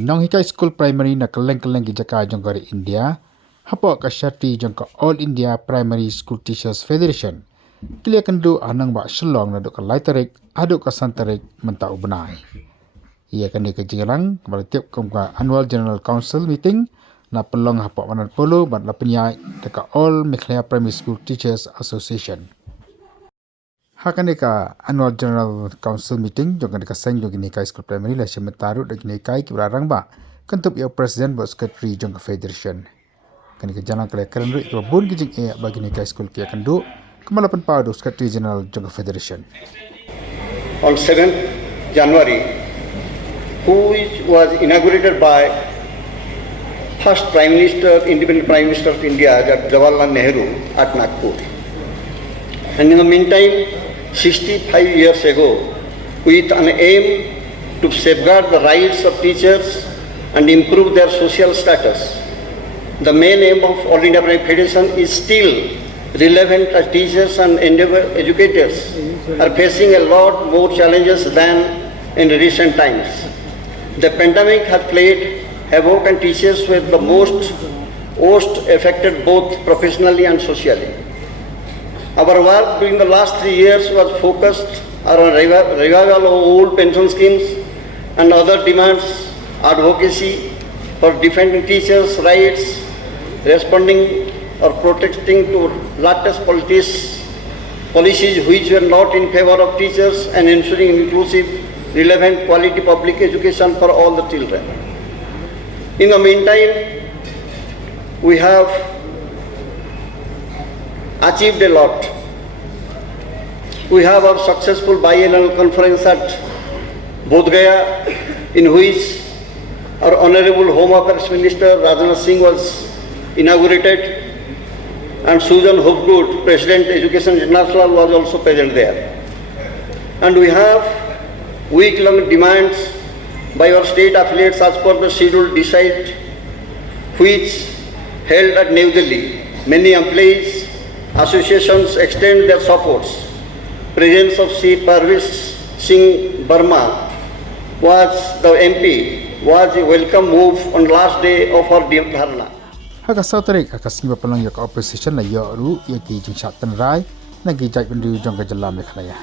Nonghikai Primary na kaleng gijaka jongkari India, hapo kasyati jongka All India Primary School Teachers Federation. Kilia kendu anang bak shelong na duk laitarik, aduk kasantarik mentau benai. Ia kini kejilang kembali tiap kumka Annual General Council meeting na pelong hapo manan polo bat la penyai deka All Meghalaya Primary School Teachers Association. Hakani ka Annual General Council meeting jongka deka Seng jongka Nonghikai Primary la sementaru dek Nonghikai kibarang ba kentup ia President buat Secretary jongka Federation. Kini ke jalan kelak keren ruk iwa bun kijing bagi Nonghikai School kia kendu kemalapan padu Secretary General jongka Federation. On 7th January, which was inaugurated by first Prime Minister, Independent Prime Minister of India, Jawaharlal Nehru at Nagpur. And in the meantime, 65 years ago, with an aim to safeguard the rights of teachers and improve their social status, the main aim of All India Primary Federation is still relevant as teachers and educators are facing a lot more challenges than in recent times. The pandemic has played havoc and teachers were the most affected both professionally and socially. Our work during the last 3 years was focused on revival of old pension schemes and other demands, advocacy for defending teachers' rights, responding or protesting to latest policies which were not in favor of teachers and ensuring inclusive, relevant, quality public education for all the children. In the meantime, we have achieved a lot. We have our successful biennial conference at Bodh Gaya, in which our Honorable Home Affairs Minister Rajnath Singh was inaugurated, and Susan Hopgood, President Education International, was also present there. And we have week-long demands by our state affiliates as per the schedule decide, which held at New Delhi. Many employees associations extend their supports. Presence of C. Parvis Singh Burma was the MP, was a welcome move on last day of our dharna. Haka sautarik haka singa pelong yak opposition la yo ru ya ki jing shat tan rai na gi jai pendu jong ka jala Meghalaya.